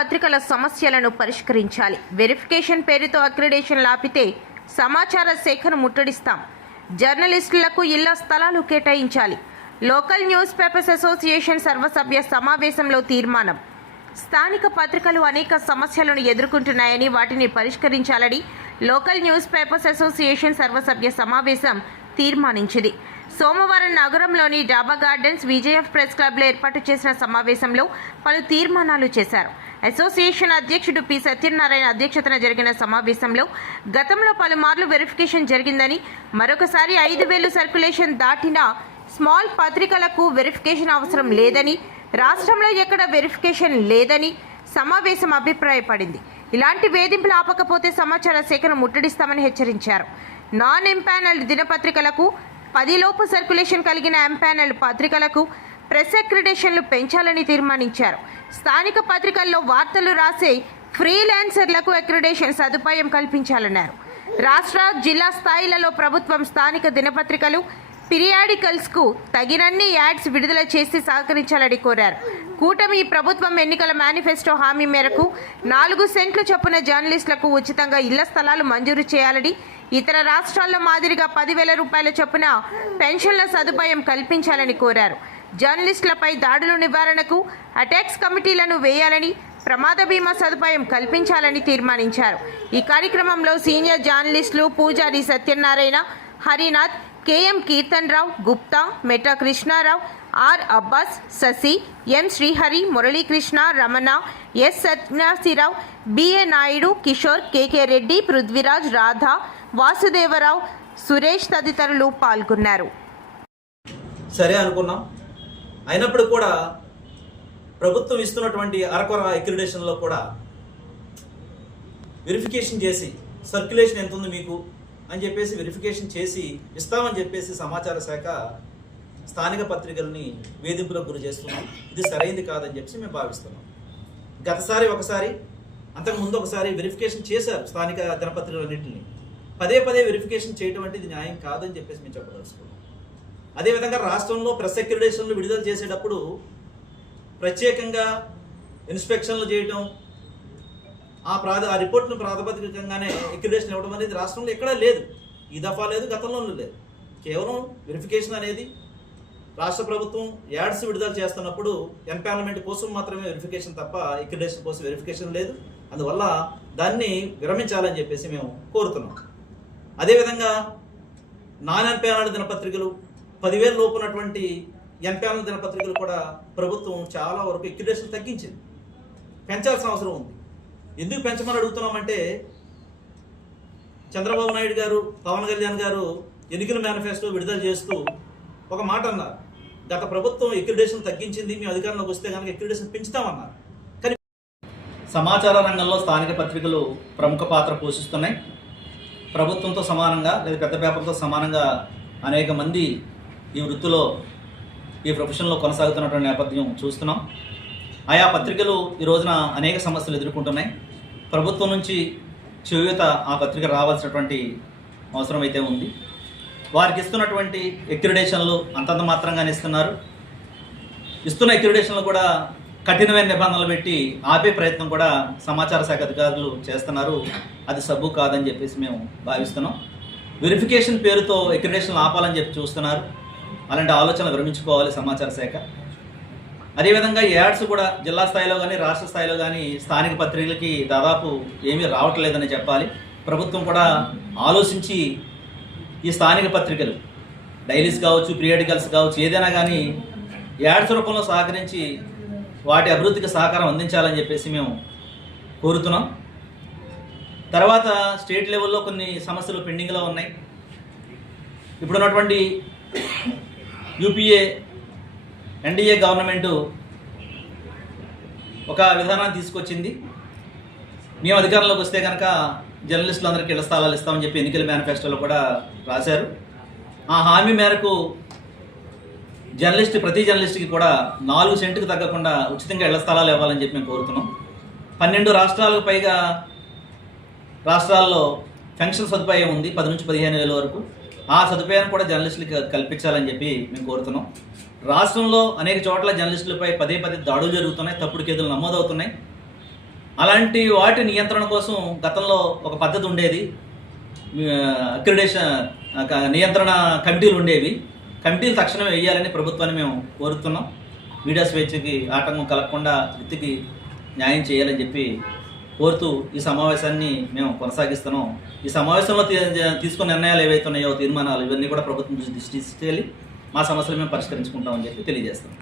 పత్రికల సమస్యలను పరిష్కరించాలి. వెరిఫికేషన్ పేరుతో అక్రిడేషన్ లాపితే సమాచార శాఖను ముట్టడిస్తాం. జర్నలిస్టులకు ఇళ్ల స్థలాలు కేటాయించాలి. లోకల్ న్యూస్ పేపర్స్ అసోసియేషన్ సర్వసభ్య సమావేశంలో తీర్మానం. స్థానిక పత్రికలు అనేక సమస్యలను ఎదుర్కొంటున్నాయని, వాటిని పరిష్కరించాలని లోకల్ న్యూస్ పేపర్స్ అసోసియేషన్ సర్వసభ్య సమావేశం తీర్మానించింది. సోమవారం నగరంలోని డాబా గార్డెన్స్ విజేఎఫ్ ప్రెస్ క్లబ్లో ఏర్పాటు చేసిన సమావేశంలో పలు తీర్మానాలు చేశారు. అసోసియేషన్ అధ్యక్షుడు పి సత్యనారాయణ అధ్యక్షతన జరిగిన సమావేశంలో గతంలో పలుమార్లు వెరిఫికేషన్ జరిగిందని, మరొకసారి 5,000 సర్క్యులేషన్ దాటిన స్మాల్ పత్రికలకు వెరిఫికేషన్ అవసరం లేదని, రాష్ట్రంలో ఎక్కడ వెరిఫికేషన్ లేదని సమావేశం అభిప్రాయపడింది. ఇలాంటి వేధింపులు ఆపకపోతే సమాచార శాఖను ముట్టడిస్తామని హెచ్చరించారు. నాన్ ఎంపానల్డ్ దినపత్రికలకు 10 లోపు సర్క్యులేషన్ కలిగిన ఎంపానల్డ్ పత్రికలకు ప్రెస్ అక్రిడేషన్లు పెంచాలని తీర్మానించారు. స్థానిక పత్రికల్లో వార్తలు రాసే ఫ్రీలాన్సర్లకు అక్రిడేషన్ సదుపాయం కల్పించాలన్నారు. రాష్ట్ర, జిల్లా స్థాయిలలో ప్రభుత్వం స్థానిక దినపత్రికలు, పీరియాడికల్స్కు తగినన్ని యాడ్స్ విడుదల చేసి సహకరించాలని కోరారు. కూటమి ప్రభుత్వం ఎన్నికల మేనిఫెస్టో హామీ మేరకు 4 సెంట్లు చొప్పున జర్నలిస్టులకు ఉచితంగా ఇళ్ల స్థలాలు మంజూరు చేయాలని, ఇతర రాష్ట్రాల్లో మాదిరిగా 10,000 రూపాయల చొప్పున పెన్షన్ల సదుపాయం కల్పించాలని కోరారు. జర్నలిస్టులపై దాడుల నివారణకు అటాక్స్ కమిటీలను వేయాలని, ప్రమాద బీమా సదుపాయం కల్పించాలని తీర్మానించారు. ఈ కార్యక్రమంలో సీనియర్ జర్నలిస్టులు పూజారి సత్యనారాయణ, హరినాథ్, కేఎం కీర్తన్ రావు, గుప్తా, మెటా Krishna Rao, R Abbas, Shashi, M Srihari, Muralikrishna, Ramana, S సత్యనాశిరావు, బిఏ నాయుడు, కిషోర్, కేకే రెడ్డి, పృథ్వీరాజ్, రాధా, వాసుదేవరావు, సురేష్ తదితరులు పాల్గొన్నారు. సరే అనుకున్నాం. అయినప్పుడు కూడా ప్రభుత్వం ఇస్తున్నటువంటి అరకొర అక్రిడేషన్లో కూడా వెరిఫికేషన్ చేసి సర్క్యులేషన్ ఎంత ఉంది మీకు అని చెప్పేసి వెరిఫికేషన్ చేసి ఇస్తామని చెప్పేసి సమాచార శాఖ స్థానిక పత్రికల్ని వేధింపులకు గురి చేస్తున్నాం. ఇది సరైనది కాదని చెప్పి మేము భావిస్తున్నాం. గతసారి ఒకసారి, అంతకుముందు ఒకసారి వెరిఫికేషన్ చేశారు స్థానిక దినపత్రికలన్నింటినీ. పదే వెరిఫికేషన్ చేయడం అంటే ఇది న్యాయం కాదని చెప్పేసి మేము చెప్పదలుచుకున్నాం. అదేవిధంగా రాష్ట్రంలో ప్రెస్ అక్రిడేషన్లు విడుదల చేసేటప్పుడు ప్రత్యేకంగా ఇన్స్పెక్షన్లు చేయటం, ఆ రిపోర్ట్ను ప్రాతిపదికంగానే అక్రిడేషన్ ఇవ్వడం అనేది రాష్ట్రంలో ఎక్కడా లేదు. ఈ దఫా లేదు, గతంలోనూ లేదు. కేవలం వెరిఫికేషన్ అనేది రాష్ట్ర ప్రభుత్వం యాడ్స్ విడుదల చేస్తున్నప్పుడు ఎంపానల్మెంట్ కోసం మాత్రమే వెరిఫికేషన్ తప్ప అక్రిడేషన్ కోసం వెరిఫికేషన్ లేదు. అందువల్ల దాన్ని విరమించాలని చెప్పేసి మేము కోరుతున్నాం. అదేవిధంగా నాన్ ఎంపానల్డ్ దినపత్రికలు, 10,000 లోపు ఉన్నటువంటి ఎంపానల్డ్ దినపత్రికలు కూడా ప్రభుత్వం చాలా వరకు అక్రిడేషన్ తగ్గించింది. పెంచాల్సిన అవసరం ఉంది. ఎందుకు పెంచమని అడుగుతున్నామంటే, చంద్రబాబు నాయుడు గారు, పవన్ కళ్యాణ్ గారు ఎన్నికల మేనిఫెస్టో విడుదల చేస్తూ ఒక మాట అన్నారు, గత ప్రభుత్వం అక్రిడేషన్ తగ్గించింది, మేము అధికారంలోకి వస్తే కనుక అక్రిడేషన్ పెంచుతామన్నారు. కానీ సమాచార రంగంలో స్థానిక పత్రికలు ప్రముఖ పాత్ర పోషిస్తున్నాయి. ప్రభుత్వంతో సమానంగా లేదా పెద్ద పేపర్తో సమానంగా అనేక మంది ఈ వృత్తిలో, ఈ ప్రొఫెషన్లో కొనసాగుతున్నటువంటి నేపథ్యం చూస్తున్నాం. ఆయా పత్రికలు ఈ రోజున అనేక సమస్యలు ఎదుర్కొంటున్నాయి. ప్రభుత్వం నుంచి చేయూత ఆ పత్రిక రావాల్సినటువంటి అవసరం అయితే ఉంది. వారికి ఇస్తున్నటువంటి అక్రిడేషన్లు అంతంత మాత్రంగానే ఇస్తున్నారు. ఇస్తున్న అక్రిడేషన్లు కూడా కఠినమైన నిబంధనలు పెట్టి ఆపే ప్రయత్నం కూడా సమాచార శాఖ అధికారులు చేస్తున్నారు. అది సబ్బు కాదని చెప్పేసి మేము భావిస్తున్నాం. వెరిఫికేషన్ పేరుతో అక్రిడేషన్లు ఆపాలని చెప్పి చూస్తున్నారు. అలాంటి ఆలోచనలు విరమించుకోవాలి సమాచార శాఖ. అదేవిధంగా యాడ్స్ కూడా జిల్లా స్థాయిలో కానీ రాష్ట్ర స్థాయిలో కానీ స్థానిక పత్రికలకి దాదాపు ఏమీ రావట్లేదని చెప్పాలి. ప్రభుత్వం కూడా ఆలోచించి ఈ స్థానిక పత్రికలు, డైలీస్ కావచ్చు, పీరియాడికల్స్ కావచ్చు, ఏదైనా కానీ యాడ్స్ రూపంలో సహకరించి వాటి అభివృద్ధికి సహకారం అందించాలని చెప్పేసి మేము కోరుతున్నాం. తర్వాత స్టేట్ లెవెల్లో కొన్ని సమస్యలు పెండింగ్లో ఉన్నాయి. ఇప్పుడున్నటువంటి యూపీఏ ఎన్డీఏ గవర్నమెంటు ఒక విధానాన్ని తీసుకొచ్చింది. మేము అధికారంలోకి వస్తే కనుక జర్నలిస్టులందరికీ ఇళ్ల స్థలాలు ఇస్తామని చెప్పి ఎన్నికల మేనిఫెస్టోలో కూడా రాశారు. ఆ హామీ మేరకు ప్రతి జర్నలిస్ట్కి కూడా 4 సెంటుకు తగ్గకుండా ఉచితంగా ఇళ్ల స్థలాలు ఇవ్వాలని చెప్పి మేము కోరుతున్నాం. 12 రాష్ట్రాలకు పైగా రాష్ట్రాల్లో పెన్షన్ సదుపాయం ఉంది, 10 నుంచి 15 వేల వరకు. ఆ సదుపాయాన్ని కూడా జర్నలిస్టులకి కల్పించాలని చెప్పి మేము కోరుతున్నాం. రాష్ట్రంలో అనేక చోట్ల జర్నలిస్టులపై పదే దాడులు జరుగుతున్నాయి, తప్పుడు కేసులు నమోదవుతున్నాయి. అలాంటి వాటి నియంత్రణ కోసం గతంలో ఒక పద్ధతి ఉండేది. అక్రిడేషన్ నియంత్రణ కమిటీలు ఉండేవి. కమిటీలు తక్షణమే వేయాలని ప్రభుత్వాన్ని మేము కోరుతున్నాం. మీడియా స్వేచ్ఛకి ఆటంకం కలగకుండా వృత్తికి న్యాయం చేయాలని చెప్పి కోరుతూ ఈ సమావేశాన్ని మేము కొనసాగిస్తున్నాం. ఈ సమావేశంలో తీసుకున్న నిర్ణయాలు ఏవైతే ఉన్నాయో, తీర్మానాలు, ఇవన్నీ కూడా ప్రభుత్వం దృష్టి తీసుకెళ్ళి మా సమస్యలు మేము పరిష్కరించుకుంటామని చెప్పి తెలియజేస్తాం.